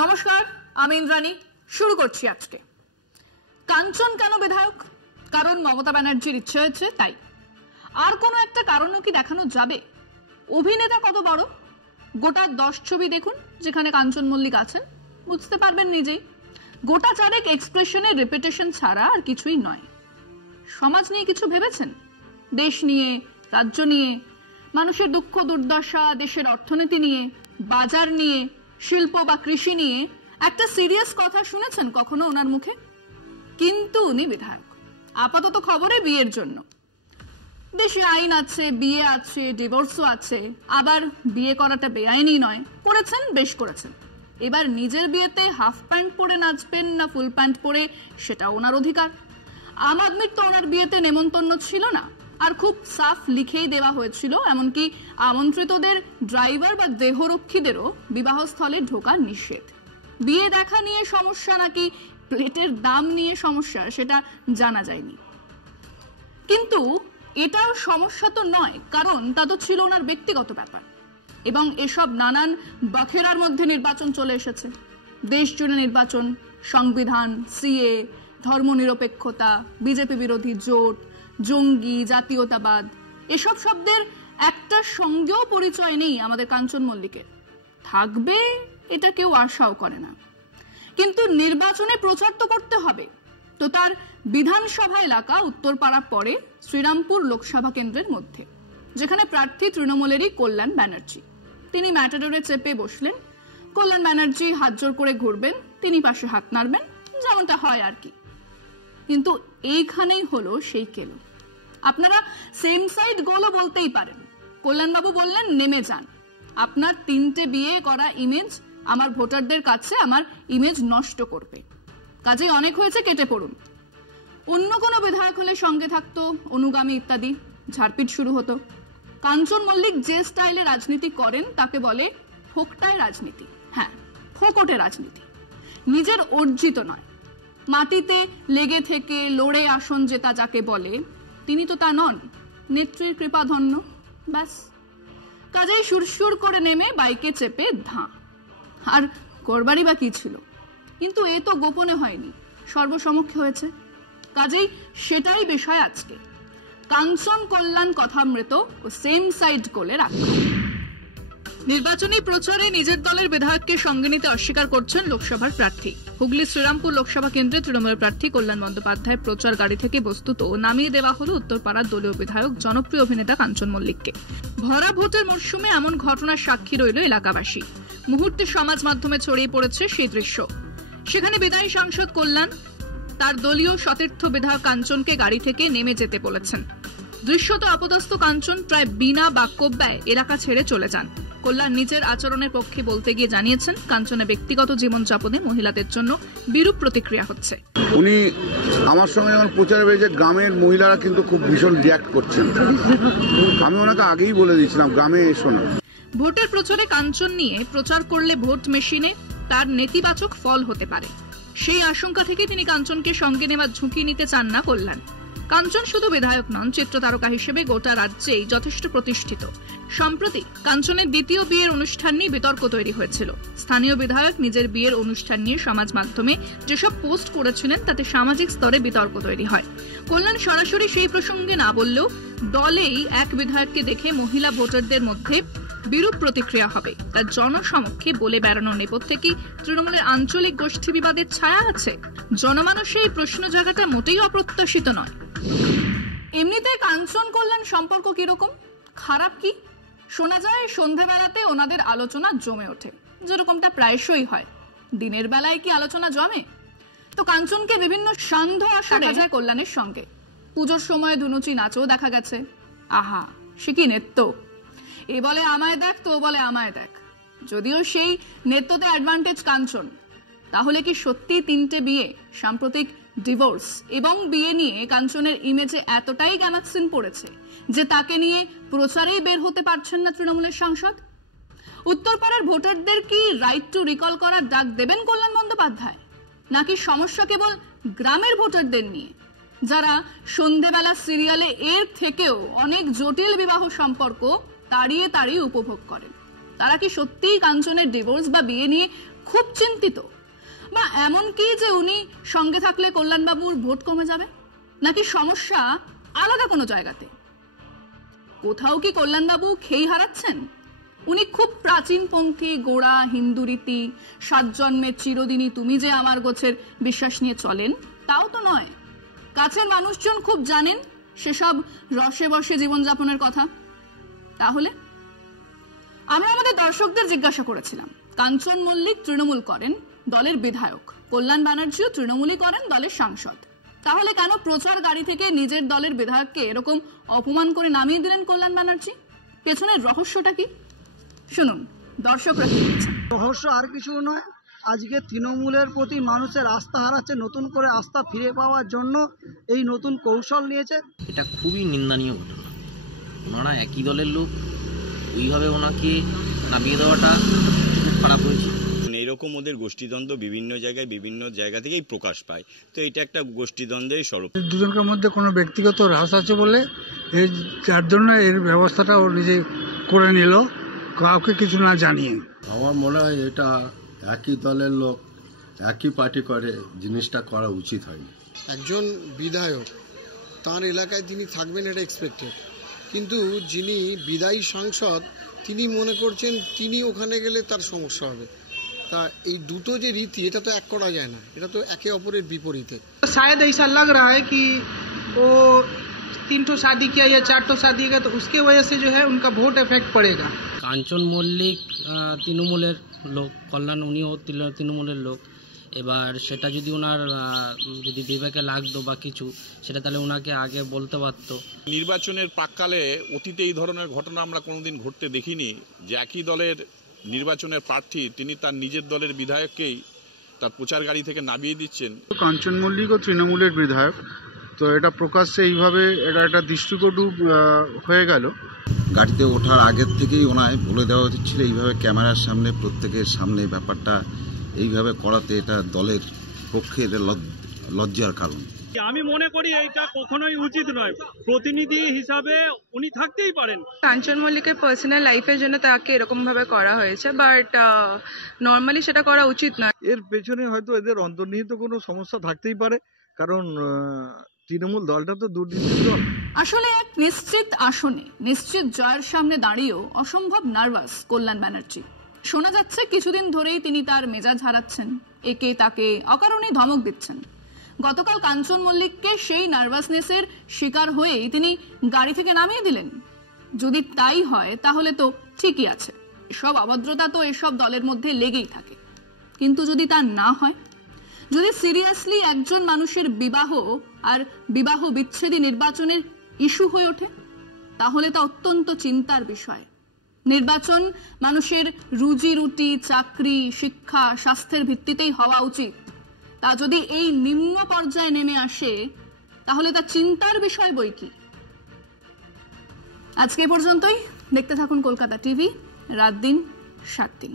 নমস্কার, আমি ইন্দ্রাণী। শুরু করছি আজকে। কাঞ্চন কেন বিধায়ক? কারণ মমতা ব্যানার্জির ইচ্ছে হয়েছে তাই। আর কোনো একটা কারণও কি দেখানো যাবে? অভিনেতা কত বড়? গোটা 10 ছবি দেখুন যেখানে কাঞ্চন মল্লিক আছেন, বুঝতে পারবেন নিজেই। গোটা চারেক এক্সপ্রেশনের রিপিটেশন ছাড়া আর কিছুই নয়। সমাজ নিয়ে কিছু ভেবেছেন? দেশ নিয়ে, রাজ্য নিয়ে, মানুষের দুঃখ দুর্দশা, দেশের অর্থনীতি নিয়ে, বাজার নিয়ে, শিল্প বা কৃষি নিয়ে একটা সিরিয়াস কথা শুনেছেন কখনো ওনার মুখে? কিন্তু উনি বিধায়ক। আপাতত খবরে বিয়ের জন্য। দেশে আইন আছে, বিয়ে আছে, ডিভোর্সও আছে। আবার বিয়ে করাটা বেআইনি নয়, করেছেন, বেশ করেছেন। এবার নিজের বিয়েতে হাফ প্যান্ট পরে নাচবেন না ফুল প্যান্ট পরে, সেটা ওনার অধিকার। আম আদমির তো ওনার বিয়েতে নেমন্তন্ন ছিল না, আর খুব সাফ লিখেই দেওয়া হয়েছিল, এমনকি আমন্ত্রিতদের ড্রাইভার বা দেহরক্ষীদেরও বিবাহস্থলে ঢোকা নিষেধ। বিয়ে দেখা নিয়ে সমস্যা নাকি প্লেটের দাম নিয়ে সমস্যা, সেটা জানা যায়নি। কিন্তু এটাও সমস্যা তো নয়, কারণ তা তো ছিল ওনার ব্যক্তিগত ব্যাপার। এবং এসব নানান বাখেরার মধ্যে নির্বাচন চলে এসেছে। দেশ জুড়ে নির্বাচন, সংবিধান, সিএ, ধর্মনিরপেক্ষতা, বিজেপি বিরোধী জোট, জঙ্গি, জাতীয়তাবাদ, এসব শব্দের একটা সঙ্গেও পরিচয় নেই আমাদের কাঞ্চন মল্লিকের। থাকবে এটা কেউ আশাও করে না। কিন্তু নির্বাচনে প্রচার তো করতে হবে। তো তার বিধানসভা এলাকা উত্তরপাড়া পড়ে শ্রীরামপুর লোকসভা কেন্দ্রের মধ্যে, যেখানে প্রার্থী তৃণমূলেরই কল্যাণ ব্যানার্জি। তিনি ম্যাটাডোরে চেপে বসলেন, কল্যাণ ব্যানার্জি হাত জোর করে ঘুরবেন, তিনি পাশে হাত নাড়বেন, যেমনটা হয় আর কি। কিন্তু এইখানেই হলো সেই কেলো। আপনারা সেম সাইড গোলও বলতেই পারেন। কল্যাণবাবু বললেন, নেমে যান। আপনার 3টে বিয়ে করা ইমেজ আমার ভোটারদের কাছে আমার ইমেজ নষ্ট করবে। কাজেই অনেক হয়েছে, কেটে পড়ুন। অন্য কোনো বিধায়ক হলে সঙ্গে থাকতো, অনুগামী ইত্যাদি, ঝাড়পিট শুরু হতো। কাঞ্চন মল্লিক যে স্টাইলে রাজনীতি করেন তাকে বলে ফোকটায় রাজনীতি। হ্যাঁ, ফোকটে রাজনীতি, নিজের অর্জিত নয়। মাটিতে লেগে থেকে লড়ে আসন জেতা যাকে বলে, তিনি তো তা নন, নেত্রীর কৃপাধন্য। ব্যাস, কাজেই সুরসুর করে নেমে বাইকে চেপে ধাঁ। আর করবারই বা কি ছিল? কিন্তু এ তো গোপনে হয়নি, সর্বসমক্ষে হয়েছে। কাজেই সেটাই বিষয় আজকে। কাঞ্চন কল্যাণ কথামৃত ও সেম সাইড গোলে রাখা। নির্বাচনী প্রচারে নিজের দলের বিধায়ককে সঙ্গে নিতে অস্বীকার করছেন লোকসভার প্রার্থী। হুগলি শ্রীরামপুর লোকসভা কেন্দ্রে তৃণমূলের প্রার্থী কল্যাণ বন্দ্যোপাধ্যায় প্রচার গাড়ি থেকে বস্তুত নামিয়ে দেওয়া হলো উত্তরপাড়ার দলীয় বিধায়ক জনপ্রিয় অভিনেতা কাঞ্চন মল্লিককে। ভরা ভোটের মরশুমে এমন ঘটনার সাক্ষী রইল এলাকাবাসী। মুহূর্তে সমাজ মাধ্যমে ছড়িয়ে পড়েছে সেই দৃশ্য। সেখানে বিদায়ী সাংসদ কল্যাণ তার দলীয় সতীর্থ বিধায়ক কাঞ্চনকে গাড়ি থেকে নেমে যেতে বলেছেন। দৃশ্যত আপদস্থ কাঞ্চন প্রায় বিনা বাক্যব্যয়ে এলাকা ছেড়ে চলে যান। কল্যাণ নিজের আচরণের পক্ষে বলতে গিয়ে জানিয়েছেন, কাঞ্চনের ব্যক্তিগত জীবনযাপনে মহিলাদের জন্য বিরূপ প্রতিক্রিয়া হচ্ছে। উনি আমার সঙ্গে যখন প্রচারে বেরিয়েছে, গ্রামের মহিলারা কিন্তু খুব ভীষণ রিয়াক্ট করছেন। আমি ওনাকে আগেই বলে দিয়েছিলাম, গ্রামে এসো না। ভোটের প্রচারে কাঞ্চন নিয়ে প্রচার করলে ভোট মেশিনে তার নেতিবাচক ফল হতে পারে, সেই আশঙ্কা থেকে তিনি কাঞ্চনকে সঙ্গে নেওয়ার ঝুঁকি নিতে চান না কল্যাণ। কাঞ্চন শুধু বিধায়ক নন, চিত্রতারকা হিসেবে গোটা রাজ্যেই যথেষ্ট প্রতিষ্ঠিত। সম্প্রতি কাঞ্চনের দ্বিতীয় বিয়ের অনুষ্ঠান নিয়ে বিতর্ক তৈরি হয়েছিল। স্থানীয় বিধায়ক নিজের বিয়ের অনুষ্ঠান নিয়ে সমাজ মাধ্যমে যেসব পোস্ট করেছিলেন তাতে সামাজিক স্তরে বিতর্ক তৈরি হয়। কল্যাণ সরাসরি সেই প্রসঙ্গে না বললেও দলেই এক বিধায়ককে দেখে মহিলা ভোটারদের মধ্যে বিরূপ প্রতিক্রিয়া হবে তার জনসমক্ষে বলে বেড়ানোর নেপথ্যে কি তৃণমূলের আঞ্চলিক গোষ্ঠী বিবাদের ছায়া আছে? জনমানসে এই প্রশ্ন জায়গাটা মোটেই অপ্রত্যাশিত নয়। এমনিতে কাঞ্চন কল্যাণ সম্পর্ক কিরকম, খারাপ কি? শোনা যায় সন্ধ্যাবেলাতে ওনাদের আলোচনা জমে ওঠে, যেরকমটা প্রায়শই হয়। দিনের বেলায় কি আলোচনা জমে? তো কাঞ্চনকে বিভিন্ন সান্ধ্য আসা দেখা যায় কল্যাণের সঙ্গে। পুজোর সময় ধুনুচি নাচও দেখা গেছে। আহা, সে কি নৃত্য! এ বলে আমায় দেখ, তো বলে আমায় দেখ। যদিও সেই নৃত্যতে অ্যাডভান্টেজ কাঞ্চন, তাহলে কি সত্যি 3টে বিয়ে, সাম্প্রতিক ডিভোর্স এবং বিয়ে নিয়ে কাঞ্চনের ইমেজে এতটাই গ্যামাক্সিন পড়েছে যে তাকে নিয়ে প্রচারেই বের হতে পারছেন না তৃণমূলের সাংসদ? উত্তরপাড়ার ভোটারদের কি রাইট টু রিকল করার ডাক দেবেন কল্যাণ বন্দ্যোপাধ্যায়? নাকি সমস্যা কেবল গ্রামের ভোটারদের নিয়ে, যারা সন্ধেবেলা সিরিয়ালে এর থেকেও অনেক জটিল বিবাহ সম্পর্ক তাড়িয়ে তাড়িয়ে উপভোগ করেন? তারা কি সত্যিই কাঞ্চনের ডিভোর্স বা বিয়ে নিয়ে খুব চিন্তিত, বা এমন কি যে উনি সঙ্গে থাকলে কল্যাণবাবুর ভোট কমে যাবে, নাকি সমস্যা আলাদা কোনো জায়গাতে? কোথাও কি কল্যাণবাবু খেই হারাচ্ছেন? উনি খুব প্রাচীনপন্থী গোড়া হিন্দু রীতি 7 জন্মের চিরদিনই তুমি যে আমার গোছের বিশ্বাস নিয়ে চলেন তাও তো নয়। কাছের মানুষজন খুব জানেন সেসব রসে বসে জীবনযাপনের কথা। তাহলে আমরা আমাদের দর্শকদের জিজ্ঞাসা করেছিলাম, কাঞ্চন মল্লিক তৃণমূল করেন, দলের বিধায়ক, কল্যাণ ব্যানার্জিও তৃণমূলই করেন, দলের সাংসদ। তাহলে কেন প্রচার গাড়ি থেকে নিজের দলের বিধায়ককে এরকম অপমান করে নামিয়ে দিলেন কল্যাণ ব্যানার্জি? পেছনের রহস্যটা কি শুনুন, দর্শকরা কি বলছেন। রহস্য আর কিছু নয়, আজকে তৃণমূলের প্রতি মানুষের আস্থা হারাচ্ছে, নতুন করে আস্থা ফিরে পাওয়ার জন্য এই নতুন কৌশল নিয়েছে। এটা খুবই নিন্দনীয় ঘটনা। ওনারা একই দলের লোক, ওইভাবে ওনাকে নামিয়ে দেওয়াটা খুব খারাপ হয়েছে। এইরকম ওদের গোষ্ঠীদ্বন্দ্ব বিভিন্ন জায়গা থেকেই প্রকাশ পায়, তো এটা একটা গোষ্ঠীদ্বন্দ্বের স্বরূপ। দুজনকার মধ্যে কোনো ব্যক্তিগত হ্রাস আছে বলে যার জন্য এর ব্যবস্থাটা ও নিজে করে নিল, কাউকে কিছু না জানিয়ে। আমার মনে হয় এটা একই দলের লোক, একই পার্টি করে, জিনিসটা করা উচিত হয়নি। একজন বিধায়ক তার এলাকায় তিনি থাকবেন এটা এক্সপেক্টেড, কিন্তু যিনি বিদায়ী সাংসদ তিনি মনে করছেন তিনি ওখানে গেলে তার সমস্যা হবে। তা এই দুটো যে রীতি এটা তো এক করা যায় না, এটা তো একে অপরের বিপরীতে। शायद ऐसा लग रहा है कि वो 3 शादी किया या 4 शादी किया, तो उसके वजह से जो है उनका वोट इफेक्ट पड़ेगा। কাঞ্চন মল্লিক তৃণমূলের লোক, কল্যাণ উনিও তৃণমূলের লোক। এবার সেটা যদি ওনার যদি বিবেকে লাগতো বা কিছু, সেটা তাহলে ওনাকে আগে বলতে পারতো। নির্বাচনের প্রাক্কালে অতীতে এই ধরনের ঘটনা আমরা কোনোদিন ঘটতে দেখিনি, যে একই দলের নির্বাচনের প্রার্থী তিনি তার নিজের দলের বিধায়ককেই তার প্রচার গাড়ি থেকে নামিয়ে দিচ্ছেন। কাঞ্চন মল্লিক ও তৃণমূলের বিধায়ক, তো এটা প্রকাশ্যে এইভাবে এটা একটা দৃষ্টিকটু হয়ে গেল। গাড়িতে ওঠার আগের থেকেই ওনায় বলে দেওয়া উচিত ছিল, এইভাবে ক্যামেরার সামনে প্রত্যেকের সামনে ব্যাপারটা এইভাবে করাতে এটা দলের পক্ষে এটা লজ্জার কারণ। আমি মনে করি এইটা কখনোই উচিত নয়। প্রতিনিধি হিসাবে উনি থাকতেই পারেন। কাঞ্চন মল্লিকের পার্সোনাল লাইফের জন্য তাকে এরকম ভাবে করা হয়েছে, বাট নর্মালি সেটা করা উচিত নয়। এর পেছনে হয়তো এদের অন্তর্নিহিত কোনো সমস্যা থাকতেই পারে, কারণ তৃণমূল দলটা তো দুর্নীতির দল। আসলে এক নিশ্চিত আসনে নিশ্চিত জয়ের সামনে দাঁড়িয়েও অসম্ভব নার্ভাস কল্যাণ ব্যানার্জি। শোনা যাচ্ছে কিছুদিন ধরেই তিনি তার মেজাজ হারাচ্ছেন, একে তাকে অকারণে ধমক দিচ্ছেন। গতকাল কাঞ্চন মল্লিককে সেই নার্ভাসনেসের শিকার হয়েই তিনি গাড়ি থেকে নামিয়ে দিলেন। যদি তাই হয় তাহলে তো ঠিকই আছে, এসব অভদ্রতা তো এসব দলের মধ্যে লেগেই থাকে। কিন্তু যদি তা না হয়, যদি সিরিয়াসলি একজন মানুষের বিবাহ আর বিবাহ বিচ্ছেদী নির্বাচনের ইস্যু হয়ে ওঠে, তাহলে তা অত্যন্ত চিন্তার বিষয়। নির্বাচন মানুষের রুজি রুটি, চাকরি, শিক্ষা, স্বাস্থ্যের ভিত্তিতেই হওয়া উচিত। তা যদি এই নিম্ন পর্যায়ে নেমে আসে তাহলে তা চিন্তার বিষয় বই কি। আজকে পর্যন্তই। দেখতে থাকুন কলকাতা টিভি, রাত দিন 7 দিন।